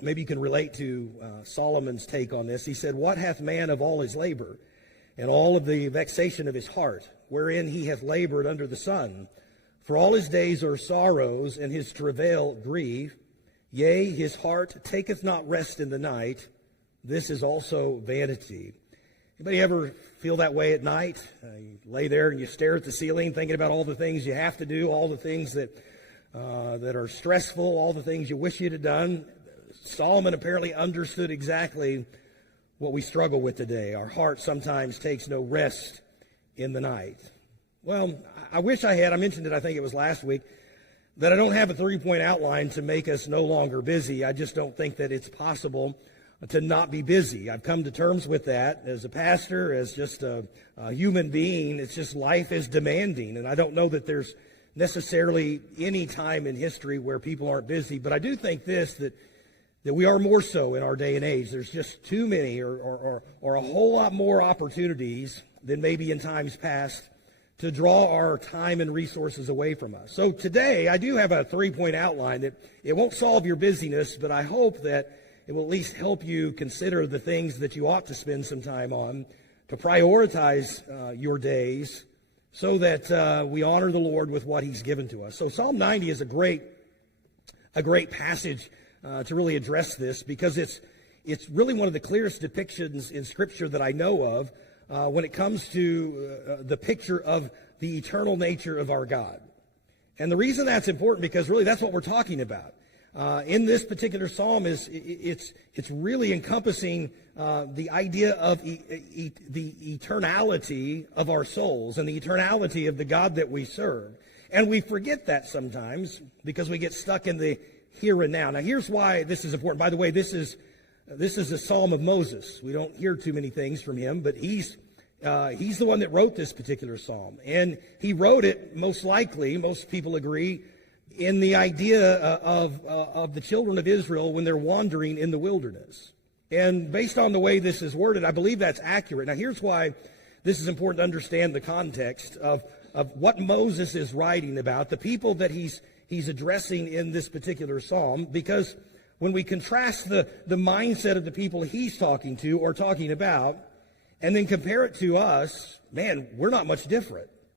maybe you can relate to Solomon's take on this. He said, "What hath man of all his labor, and all of the vexation of his heart, wherein he hath labored under the sun? For all his days are sorrows, and his travail grief. Yea, his heart taketh not rest in the night. This is also vanity." Anybody ever feel that way at night? You lay there and you stare at the ceiling, thinking about all the things you have to do, all the things that are stressful, all the things you wish you'd have done. Solomon apparently understood exactly what we struggle with today. Our heart sometimes takes no rest in the night. Well, I wish I had. I mentioned it, I think it was last week, that I don't have a 3-point outline to make us no longer busy. I just don't think that it's possible to not be busy. I've come to terms with that as a pastor, as just a human being. It's just life is demanding, and I don't know that there's necessarily any time in history where people aren't busy, but I do think that we are more so in our day and age. There's just too many or a whole lot more opportunities than maybe in times past to draw our time and resources away from us. So today, I do have a 3-point outline that it won't solve your busyness, but I hope that it will at least help you consider the things that you ought to spend some time on, to prioritize your days so that we honor the Lord with what He's given to us. So Psalm 90 is a great passage to really address this, because it's really one of the clearest depictions in Scripture that I know of when it comes to the picture of the eternal nature of our God. And the reason that's important, because really that's what we're talking about. In this particular psalm, it's really encompassing the idea of the eternality of our souls and the eternality of the God that we serve. And we forget that sometimes because we get stuck in the here and now. Now, here's why this is important. By the way, this is a psalm of Moses. We don't hear too many things from him, but he's the one that wrote this particular psalm. And he wrote it, most likely, most people agree, in the idea of the children of Israel when they're wandering in the wilderness. And based on the way this is worded, I believe that's accurate. Now, here's why this is important to understand the context of what Moses is writing about, the people that he's addressing in this particular psalm, because when we contrast the mindset of the people he's talking to or talking about, and then compare it to us, man, we're not much different.